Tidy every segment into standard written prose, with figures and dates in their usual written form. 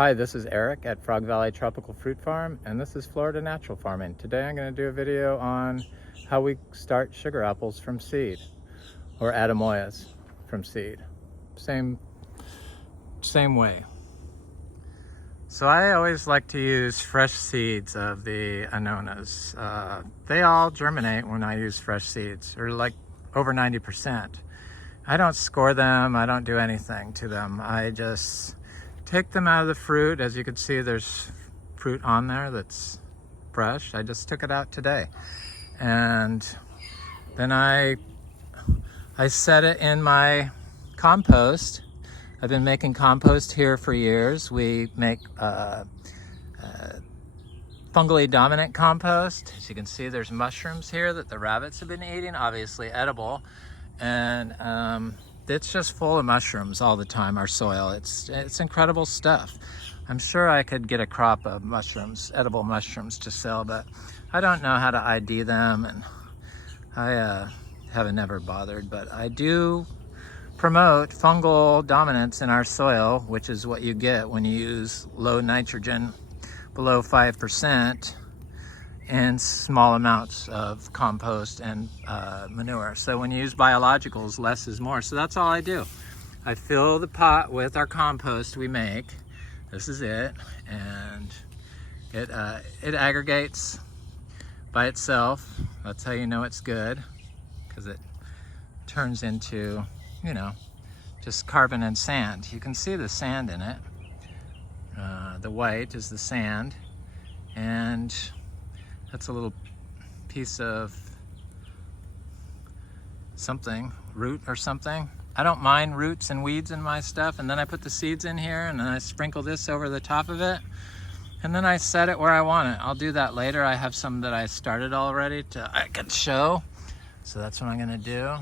Hi, this is Eric at Frog Valley Tropical Fruit Farm, and this is Florida Natural Farming. Today I'm going to do a video on how we start sugar apples from seed, or Atemoyas from seed. Same way. So I always like to use fresh seeds of the anonas. They all germinate when I use fresh seeds, or like over 90%. I don't score them, I don't do anything to them. I just take them out of the fruit. As you can see, there's fruit on there that's fresh. I just took it out today. And then I set it in my compost. I've been making compost here for years. We make fungally dominant compost. As you can see, there's mushrooms here that the rabbits have been eating, obviously edible. And it's just full of mushrooms all the time, our soil. It's incredible stuff. I'm sure I could get a crop of mushrooms, edible mushrooms to sell, but I don't know how to ID them, and I haven't never bothered. But I do promote fungal dominance in our soil, which is what you get when you use low nitrogen, below 5%, and small amounts of compost and manure. So when you use biologicals, less is more. So that's all I do. I fill the pot with our compost we make. This is it, and it aggregates by itself. That's how you know it's good, because it turns into, you know, just carbon and sand. You can see the sand in it. The white is the sand, and that's a little piece of something, root or something. I don't mind roots and weeds in my stuff. And then I put the seeds in here, and then I sprinkle this over the top of it. And then I set it where I want it. I'll do that later. I have some that I started already I can show. So that's what I'm gonna do.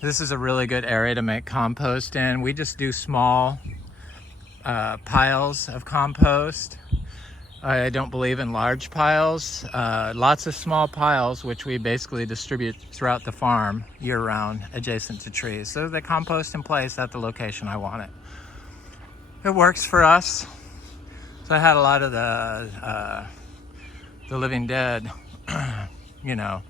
This is a really good area to make compost in. We just do small piles of compost. I don't believe in large piles. Lots of small piles, which we basically distribute throughout the farm year-round, adjacent to trees. So they compost in place at the location I want it. It works for us. So I had a lot of the living dead, you know,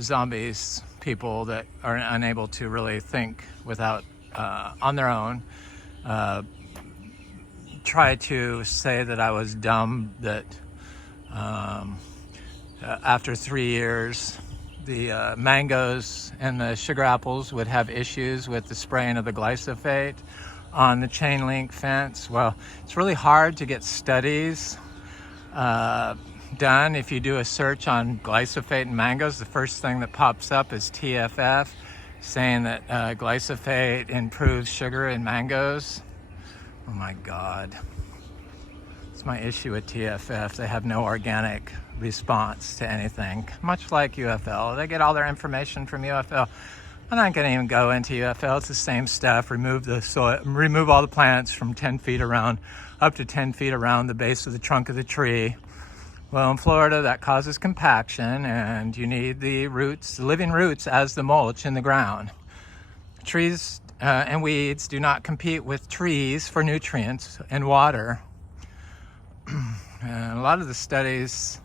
zombies, people that are unable to really think without on their own. Try to say that I was dumb, that after 3 years the mangoes and the sugar apples would have issues with the spraying of the glysophate on the chain link fence. Well, it's really hard to get studies done. If you do a search on glysophate in mangoes, the first thing that pops up is TFF, saying that glysophate improves sugar in mangoes. Oh my God. It's my issue with TFF. They have no organic response to anything, much like UFL. They get all their information from UFL. I'm not gonna even go into UFL. It's the same stuff. Remove the soil, remove all the plants from 10 feet around, up to 10 feet around the base of the trunk of the tree. Well, in Florida, that causes compaction, and you need the roots, the living roots, as the mulch in the ground. Trees and weeds do not compete with trees for nutrients and water. And a lot of the studies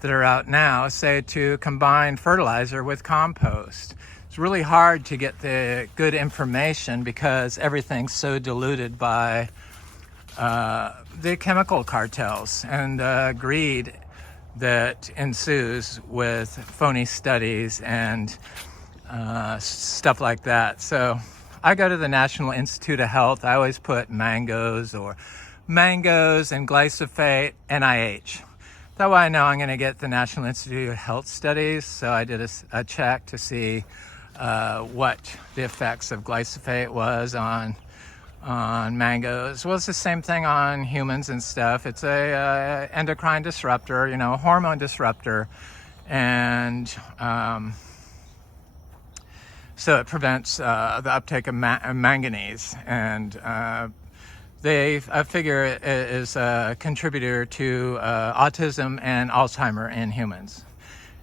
that are out now say to combine fertilizer with compost. It's really hard to get the good information because everything's so diluted by the chemical cartels and greed that ensues with phony studies and stuff like that. So I go to the National Institute of Health. I always put mangoes and glyphosate, NIH. That way I know I'm going to get the National Institute of Health studies. So I did a check to see what the effects of glyphosate was on mangoes. Well, it's the same thing on humans and stuff. It's a endocrine disruptor, you know, a hormone disruptor, and so it prevents the uptake of manganese, and I figure it is a contributor to autism and Alzheimer in humans.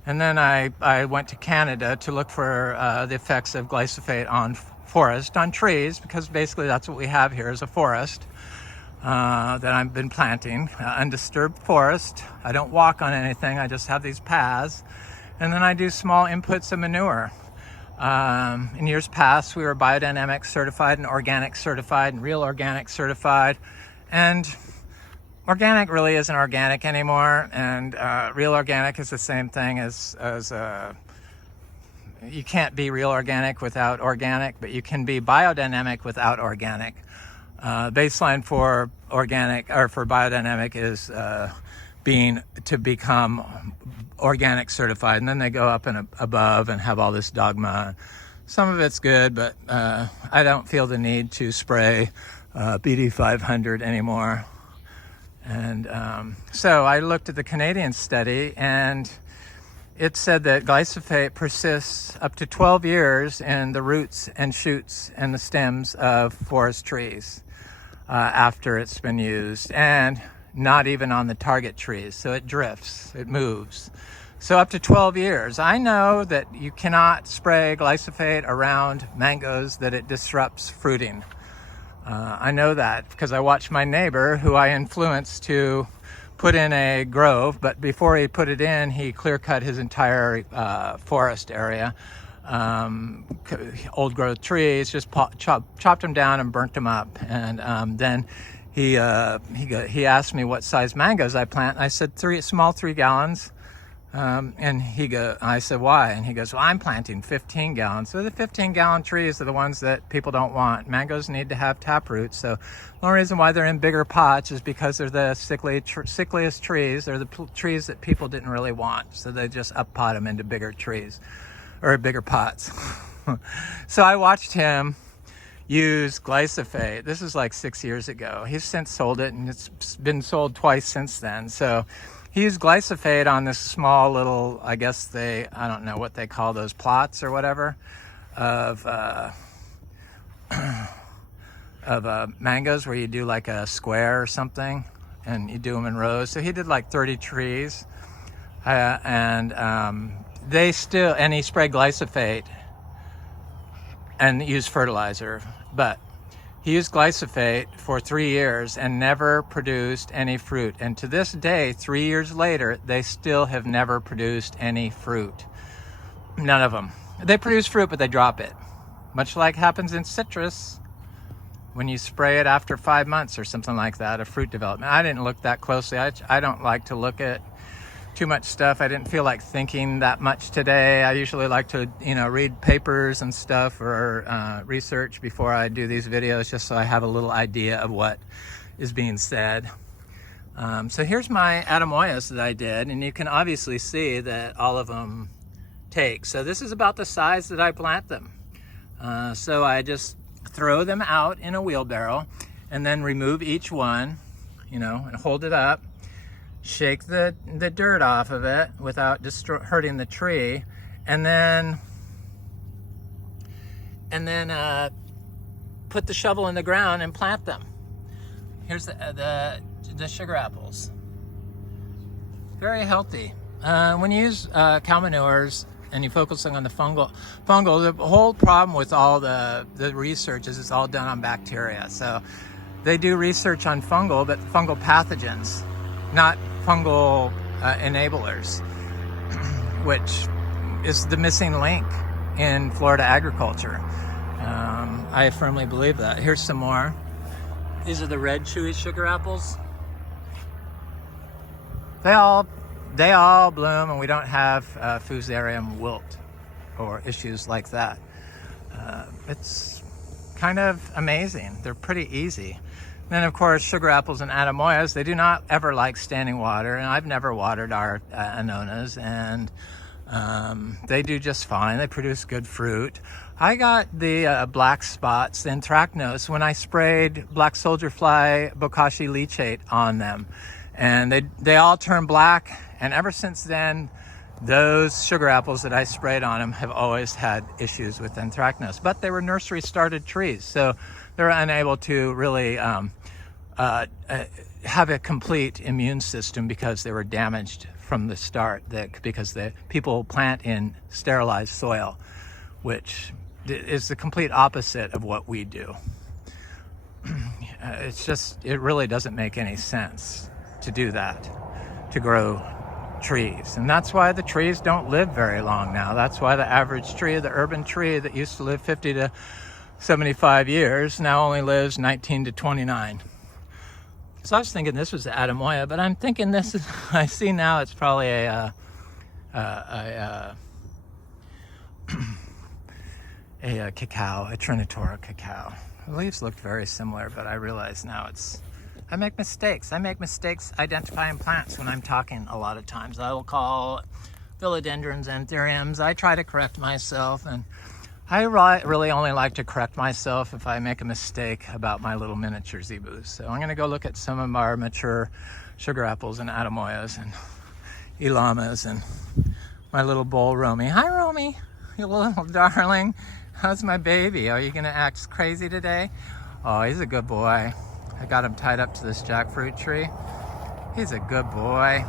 And then I went to Canada to look for the effects of glyphosate on forest on trees, because basically that's what we have here is a forest that I've been planting, undisturbed forest. I don't walk on anything, I just have these paths. And then I do small inputs of manure. In years past, we were biodynamic certified and organic certified and real organic certified. And organic really isn't organic anymore. And real organic is the same thing as you can't be real organic without organic, but you can be biodynamic without organic. Baseline for organic or for biodynamic is to become organic certified, and then they go up and above and have all this dogma. Some of it's good, but I don't feel the need to spray BD 500 anymore. And so I looked at the Canadian study, and it said that glyphosate persists up to 12 years in the roots and shoots and the stems of forest trees after it's been used, and not even on the target trees. So it drifts, it moves. So up to 12 years. I know that you cannot spray glyphosate around mangoes, that it disrupts fruiting. I know that because I watched my neighbor, who I influenced to put in a grove, but before he put it in, he clear cut his entire forest area. Old growth trees, just chopped them down and burnt them up. And then he asked me what size mangoes I plant. I said small 3 gallons. And I said, why? And he goes, well, I'm planting 15 gallons. So the 15-gallon trees are the ones that people don't want. Mangoes need to have tap roots. So the only reason why they're in bigger pots is because they're the sickliest trees. They're the trees that people didn't really want. So they just up pot them into bigger trees or bigger pots. So I watched him use glyphosate. This is like 6 years ago. He's since sold it, and it's been sold twice since then. So he used glyphosate on this small little, I guess I don't know what they call those plots or whatever, of mangoes, where you do like a square or something, and you do them in rows. So he did like 30 trees, and he sprayed glyphosate and used fertilizer, but he used glyphosate for 3 years and never produced any fruit. And to this day, 3 years later, they still have never produced any fruit. None of them. They produce fruit, but they drop it. Much like happens in citrus when you spray it after 5 months or something like that, of fruit development. I didn't look that closely. I don't like to look at too much stuff. I didn't feel like thinking that much today. I usually like to, read papers and stuff or research before I do these videos, just so I have a little idea of what is being said. So here's my Atemoyas that I did, and you can obviously see that all of them take. So this is about the size that I plant them. So I just throw them out in a wheelbarrow and then remove each one, and hold it up. Shake the dirt off of it without hurting the tree, and then put the shovel in the ground and plant them. Here's the sugar apples. Very healthy. When you use cow manures and you're focusing on the fungal, the whole problem with all the research is it's all done on bacteria. So they do research on fungal, but fungal pathogens, not fungal enablers, which is the missing link in Florida agriculture. I firmly believe that. Here's some more. These are the red chewy sugar apples. They all bloom, and we don't have fusarium wilt or issues like that. It's kind of amazing. They're pretty easy. Then, of course, sugar apples and Atemoyas, they do not ever like standing water, and I've never watered our anonas, and they do just fine. They produce good fruit. I got the black spots, the anthracnose, when I sprayed black soldier fly bokashi leachate on them, and they all turned black, and ever since then, those sugar apples that I sprayed on them have always had issues with anthracnose, but they were nursery started trees, so they're unable to really have a complete immune system because they were damaged from the start, because the people plant in sterilized soil, which is the complete opposite of what we do. It really doesn't make any sense to do that, to grow trees. And that's why the trees don't live very long now. That's why the average tree, the urban tree that used to live 50 to 75 years, now only lives 19 to 29. So I was thinking this was the Atemoya, but I'm thinking this is, I see now it's probably a cacao, a Trinitora cacao. The leaves looked very similar, but I realize now I make mistakes. I make mistakes identifying plants when I'm talking a lot of times. I will call philodendrons anthuriums. I try to correct myself, and I really only like to correct myself if I make a mistake about my little miniature zebus. So I'm gonna go look at some of our mature sugar apples and Atemoyas and elamas and my little bull Roamy. Hi Roamy, you little darling. How's my baby? Are you gonna act crazy today? Oh, he's a good boy. I got him tied up to this jackfruit tree. He's a good boy.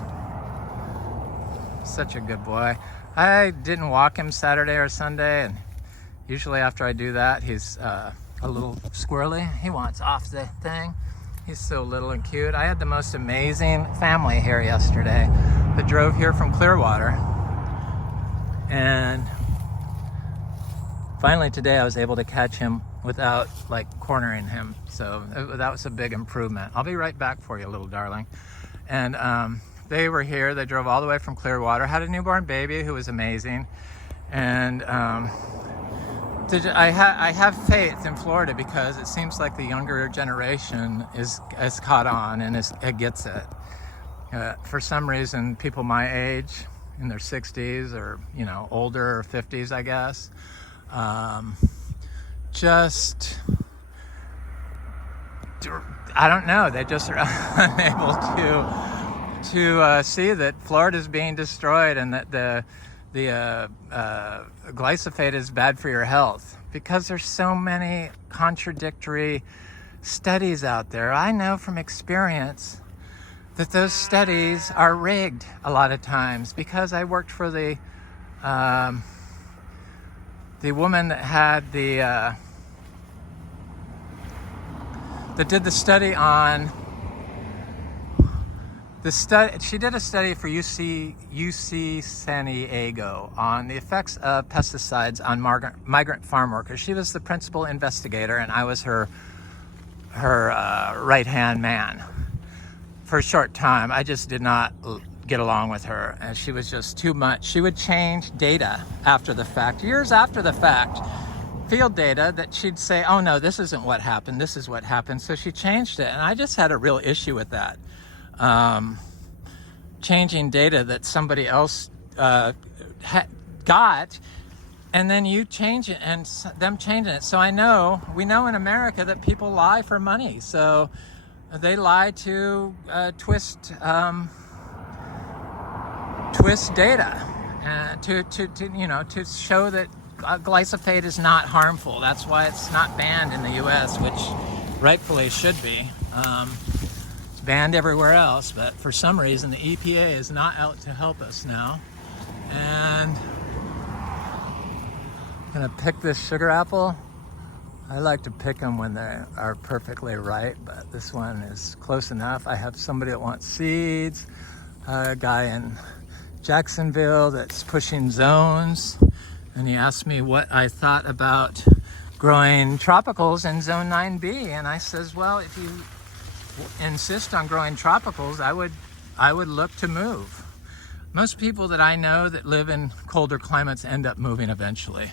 Such a good boy. I didn't walk him Saturday or Sunday, and usually after I do that, he's a little squirrely. He wants off the thing. He's so little and cute. I had the most amazing family here yesterday that drove here from Clearwater. And finally today I was able to catch him without like cornering him. So that was a big improvement. I'll be right back for you, little darling. And they were here. They drove all the way from Clearwater, had a newborn baby who was amazing. And I have faith in Florida because it seems like the younger generation is caught on and it gets it. For some reason, people my age, in their 60s or older, or 50s, I guess, just I don't know. They just are unable to see that Florida is being destroyed and that the glysophate is bad for your health, because there's so many contradictory studies out there. I know from experience that those studies are rigged a lot of times, because I worked for the woman that had that did the study on she did a study for UC San Diego on the effects of pesticides on migrant farm workers. She was the principal investigator, and I was her right-hand man for a short time. I just did not get along with her, and she was just too much. She would change data after the fact, years after the fact, field data that she'd say, oh no, this isn't what happened, this is what happened. So she changed it, and I just had a real issue with that. Changing data that somebody else got, and then you change it, and them changing it. So we know in America that people lie for money. So they lie to twist data to show that glyphosate is not harmful. That's why it's not banned in the U.S., which rightfully should be. It's banned everywhere else, but for some reason the EPA is not out to help us now. And I'm gonna pick this sugar apple. I like to pick them when they are perfectly ripe, but this one is close enough. I have somebody that wants seeds, a guy in Jacksonville that's pushing zones, and he asked me what I thought about growing tropicals in zone 9B, and I says, well, if you insist on growing tropicals, I would look to move. Most people that I know that live in colder climates end up moving eventually,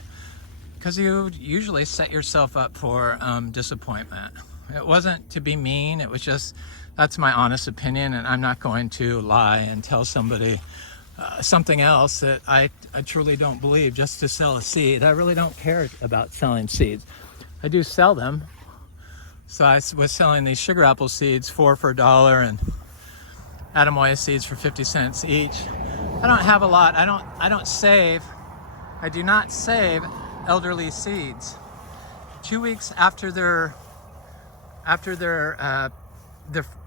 because you usually set yourself up for disappointment. It wasn't to be mean, it was just, that's my honest opinion, and I'm not going to lie and tell somebody something else that I truly don't believe just to sell a seed. I really don't care about selling seeds. I do sell them. So I was selling these sugar apple seeds, 4 for $1, and Atemoya seeds for 50 cents each. I don't have a lot. I don't save. I do not save elderly seeds. 2 weeks after they're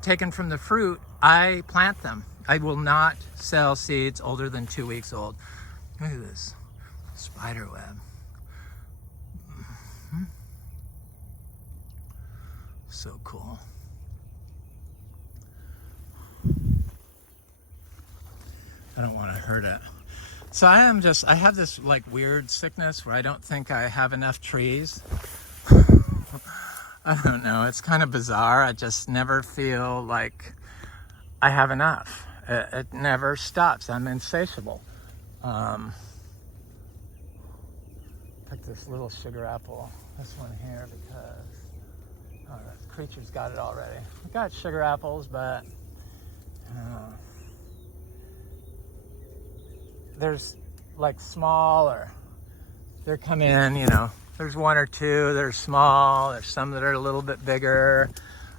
taken from the fruit, I plant them. I will not sell seeds older than 2 weeks old. Look at this spider web. So cool. I don't want to hurt it. So I have this like weird sickness where I don't think I have enough trees. I don't know, it's kind of bizarre. I just never feel like I have enough. It never stops. I'm insatiable. Pick this little sugar apple, this one here, because the creature's got it already. I've got sugar apples, but there's like smaller. They're coming in, you know, there's one or two that are small. There's some that are a little bit bigger.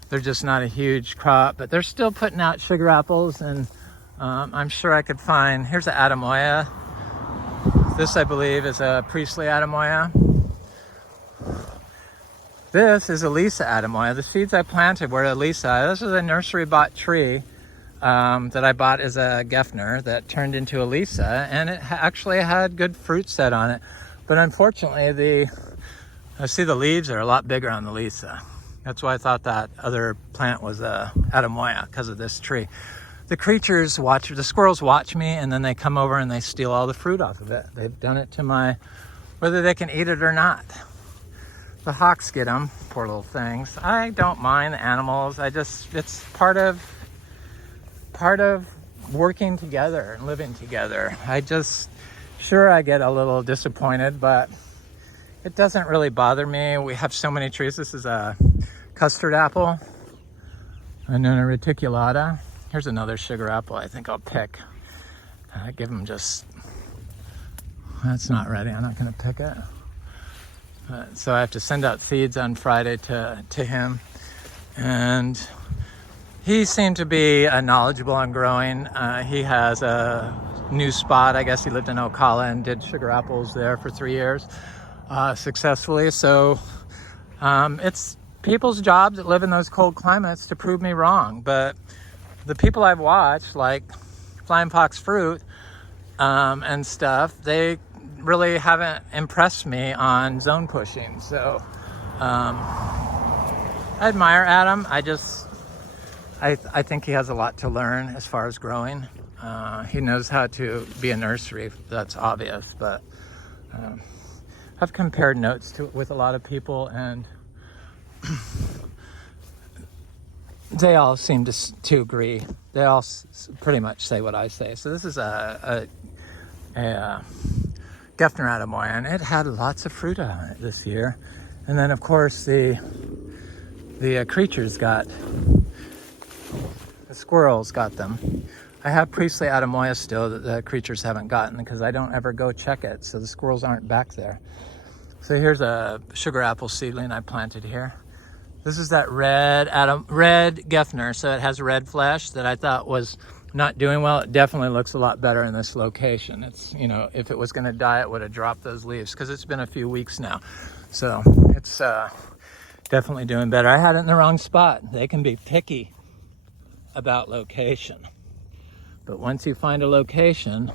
They're just not a huge crop, but they're still putting out sugar apples, and I'm sure I could find, here's an Atemoya. This, I believe, is a Priestley Atemoya. This is a Lisa Atemoya. The seeds I planted were a Lisa. This is a nursery bought tree that I bought as a Gefner that turned into a Lisa, and it actually had good fruit set on it. But unfortunately, I see the leaves are a lot bigger on the Lisa. That's why I thought that other plant was a Atemoya, because of this tree. The creatures watch, the squirrels watch me, and then they come over and they steal all the fruit off of it. They've done it to my, whether they can eat it or not. The hawks get them, poor little things. I don't mind the animals. It's part of working together and living together. Sure, I get a little disappointed, but it doesn't really bother me. We have so many trees. This is a custard apple, Anonas reticulata. Here's another sugar apple I think I'll pick. I give them just, that's not ready. I'm not gonna pick it. So I have to send out seeds on Friday to him. And he seemed to be knowledgeable on growing. He has a new spot. I guess he lived in Ocala and did sugar apples there for 3 years successfully. So it's people's jobs that live in those cold climates to prove me wrong. But the people I've watched, like Flying Fox Fruit and stuff, they really haven't impressed me on zone pushing. So I admire Adam. I think he has a lot to learn as far as growing. He knows how to be a nursery, that's obvious, but I've compared notes with a lot of people, and they all seem to agree. They all pretty much say what I say. So this is a Gefner Atemoya, and it had lots of fruit on it this year. And then of course the creatures got, the squirrels got them. I have Priestley Atemoya still that the creatures haven't gotten because I don't ever go check it, so the squirrels aren't back there. So here's a sugar apple seedling I planted here. This is that red Gefner, so it has red flesh that I thought was not doing well. It definitely looks a lot better in this location. It's, you know, if it was gonna die, it would have dropped those leaves because it's been a few weeks now. So it's definitely doing better. I had it in the wrong spot. They can be picky about location. But once you find a location,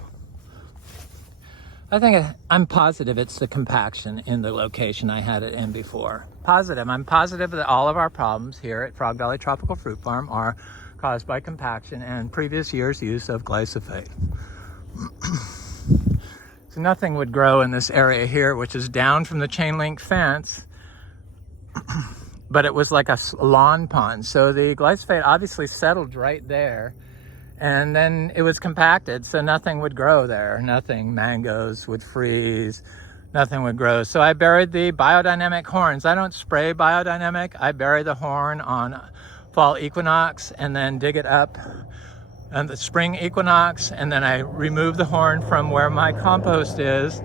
I'm positive it's the compaction in the location I had it in before. I'm positive that all of our problems here at Frog Valley Tropical Fruit Farm are caused by compaction and previous year's use of glysophate. So nothing would grow in this area here, which is down from the chain link fence, but it was like a lawn pond. So the glysophate obviously settled right there, and then it was compacted, so nothing would grow there. Nothing, mangoes would freeze, nothing would grow. So I buried the biodynamic horns. I don't spray biodynamic. I bury the horn on fall equinox and then dig it up on the spring equinox, and then I remove the horn from where my compost is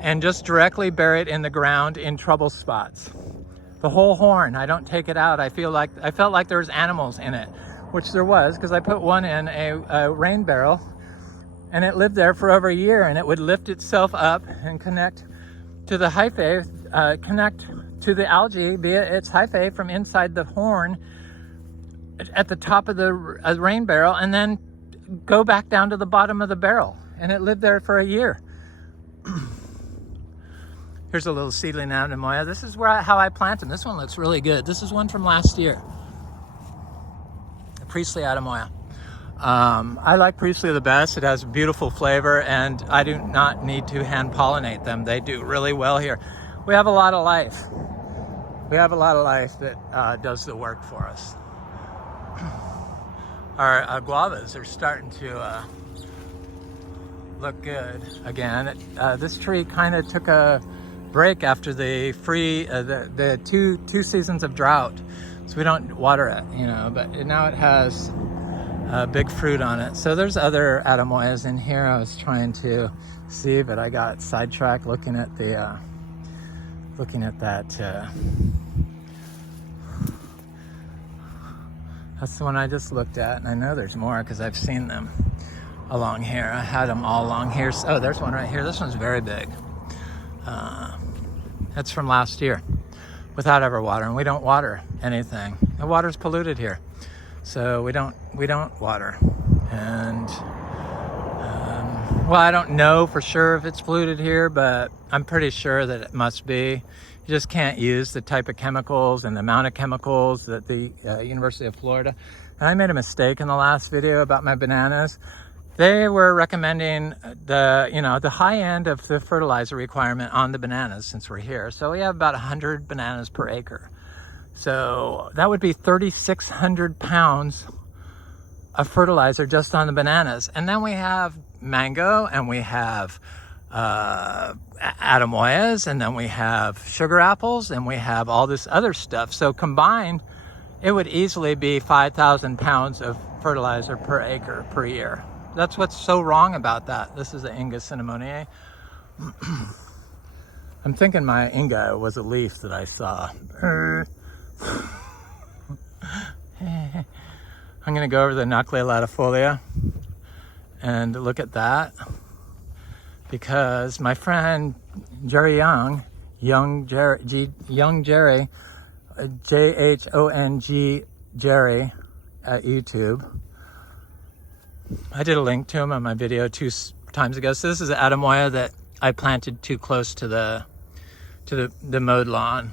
and just directly bury it in the ground in trouble spots. The whole horn, I don't take it out. I felt like there was animals in it, which there was, because I put one in a rain barrel, and it lived there for over a year, and it would lift itself up and connect to the hyphae, connect to the algae via its hyphae from inside the horn at the top of the rain barrel, and then go back down to the bottom of the barrel. And it lived there for a year. Here's a little seedling Atemoya. This is how I plant them. This one looks really good. This is one from last year. A Priestley Atemoya. I like Priestley the best. It has beautiful flavor, and I do not need to hand pollinate them. They do really well here. We have a lot of life. We have a lot of life that does the work for us. Our guavas are starting to look good again. This tree kind of took a break after the two seasons of drought, so we don't water it, you know, but now it has big fruit on it. So there's other Atemoyas in here. I was trying to see, but I got sidetracked looking at that. That's the one I just looked at, and I know there's more because I've seen them along here. I had them all along here. Oh, there's one right here. This one's very big. That's from last year, without ever watering. We don't water anything. The water's polluted here, so we don't water. And well, I don't know for sure if it's polluted here, but I'm pretty sure that it must be. You just can't use the type of chemicals and the amount of chemicals that the University of Florida. And I made a mistake in the last video about my bananas. They were recommending the high end of the fertilizer requirement on the bananas since we're here. So we have about 100 bananas per acre. So that would be 3,600 pounds of fertilizer just on the bananas. And then we have mango, and we have Atemoyas, and then we have sugar apples, and we have all this other stuff. So combined, it would easily be 5,000 pounds of fertilizer per acre per year. That's what's so wrong about that. This is the Inga cinnamoniae. I'm thinking my Inga was a leaf that I saw. I'm gonna go over the Nauclea latifolia and look at that, because my friend Jerry Young Jerry, J-H-O-N-G Jerry at YouTube. I did a link to him on my video 2 times ago. So this is an Atemoya that I planted too close to the mowed lawn.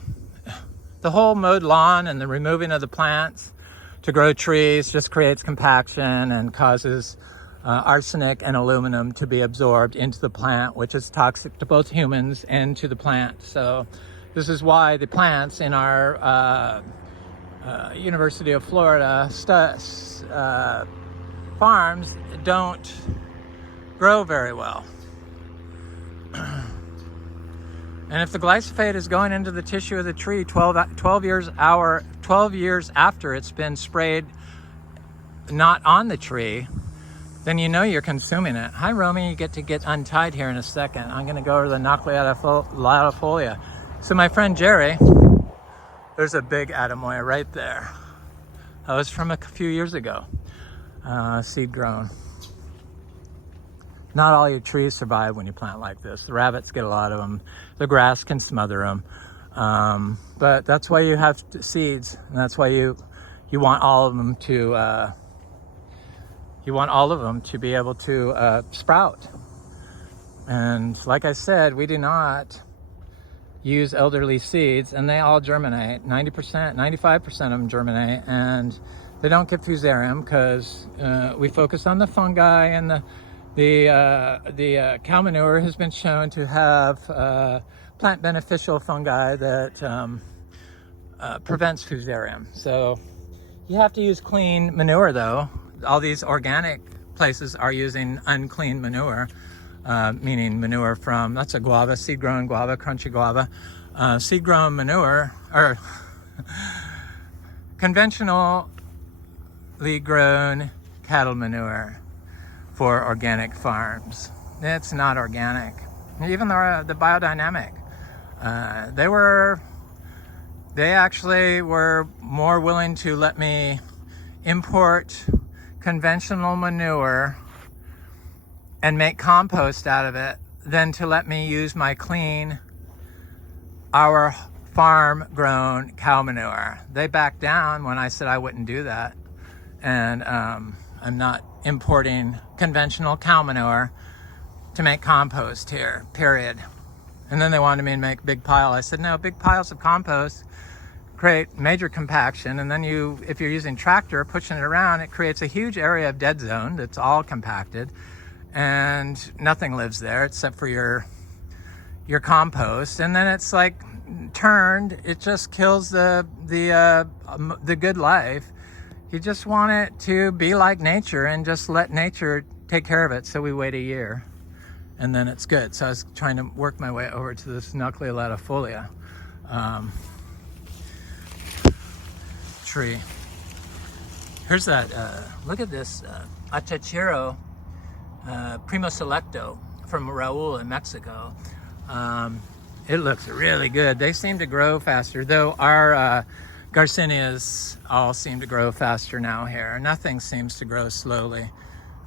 The whole mowed lawn and the removing of the plants to grow trees just creates compaction and causes arsenic and aluminum to be absorbed into the plant, which is toxic to both humans and to the plant. So this is why the plants in our University of Florida farms don't grow very well. And if the glysophate is going into the tissue of the tree 12 years after it's been sprayed, not on the tree, then you know you're consuming it. Hi, Roamy, you get to get untied here in a second. I'm gonna go over the Nauclea latifolia. So my friend Jerry, there's a big Atemoya right there. That was from a few years ago, seed grown. Not all your trees survive when you plant like this. The rabbits get a lot of them. The grass can smother them. But that's why you have seeds, and that's why you want all of them to be able to sprout. And like I said, we do not use elderly seeds, and they all germinate. 90%, 95% of them germinate, and they don't get fusarium because we focus on the fungi, and the cow manure has been shown to have plant beneficial fungi that prevents fusarium. So you have to use clean manure, though. All these organic places are using unclean manure, meaning manure from, that's a guava, seed-grown guava, crunchy guava. Seed-grown manure, or conventionally grown cattle manure for organic farms. It's not organic. Even the biodynamic, they actually were more willing to let me import conventional manure and make compost out of it than to let me use my clean, our farm grown cow manure. They backed down when I said I wouldn't do that. And I'm not importing conventional cow manure to make compost here, period. And then they wanted me to make a big pile. I said, no, big piles of compost create major compaction, and then if you're using tractor pushing it around, it creates a huge area of dead zone that's all compacted, and nothing lives there except for your compost. And then it's like turned, it just kills the good life. You just want it to be like nature and just let nature take care of it. So we wait a year and then it's good. So I was trying to work my way over to this Nauclea latifolia tree. Here's that, look at this Achachero Primo Selecto from Raul in Mexico. It looks really good. They seem to grow faster, though our Garcinias all seem to grow faster now here. Nothing seems to grow slowly.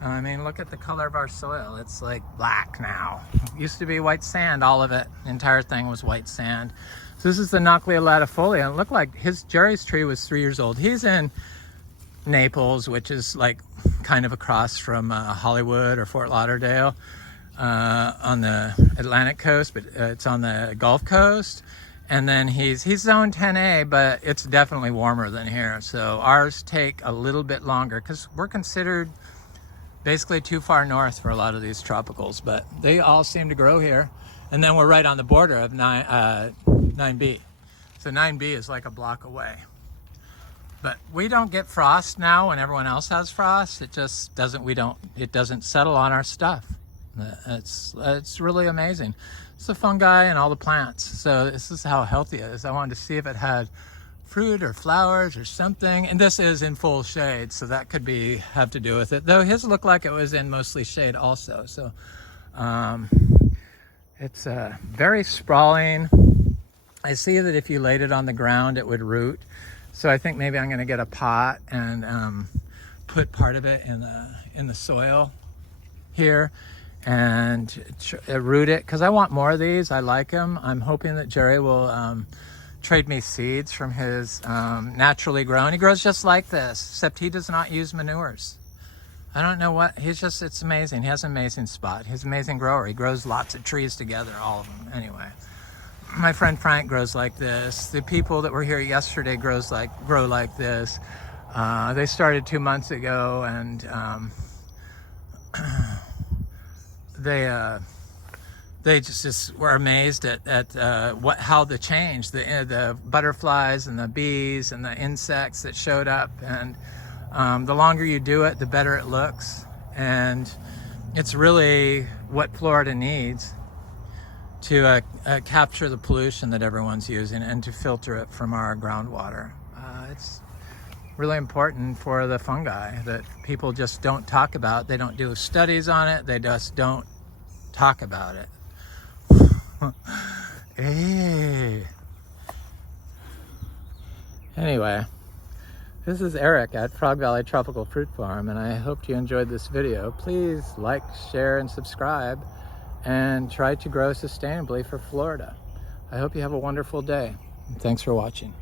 I mean, look at the color of our soil. It's like black now. It used to be white sand, all of it. The entire thing was white sand. So this is the Nauclea latifolia, and it looked like Jerry's tree was 3 years old. He's in Naples, which is like kind of across from Hollywood or Fort Lauderdale on the Atlantic coast, but it's on the Gulf Coast. And then he's zone 10A, but it's definitely warmer than here. So ours take a little bit longer because we're considered basically too far north for a lot of these tropicals, but they all seem to grow here. And then we're right on the border of 9B. So 9B is like a block away. But we don't get frost now when everyone else has frost. It just doesn't, it doesn't settle on our stuff. It's really amazing. It's the fungi and all the plants. So this is how healthy it is. I wanted to see if it had fruit or flowers or something. And this is in full shade, so that could have to do with it. Though his looked like it was in mostly shade also. So it's very sprawling. I see that if you laid it on the ground, it would root. So I think maybe I'm going to get a pot and put part of it in the soil here and root it, because I want more of these. I like them. I'm hoping that Jerry will trade me seeds from his naturally grown. He grows just like this, except he does not use manures. I don't know what, it's amazing. He has an amazing spot. He's an amazing grower. He grows lots of trees together, all of them. Anyway, my friend Frank grows like this. The people that were here yesterday grow like this. They started 2 months ago, and they just were amazed at how the change, the butterflies and the bees and the insects that showed up. And the longer you do it, the better it looks. And it's really what Florida needs to capture the pollution that everyone's using and to filter it from our groundwater. It's really important for the fungi that people just don't talk about. They don't do studies on it. They just don't talk about it. Hey. Anyway, this is Eric at Frog Valley Tropical Fruit Farm, and I hope you enjoyed this video. Please like, share, and subscribe, and try to grow sustainably for Florida. I hope you have a wonderful day. Thanks for watching.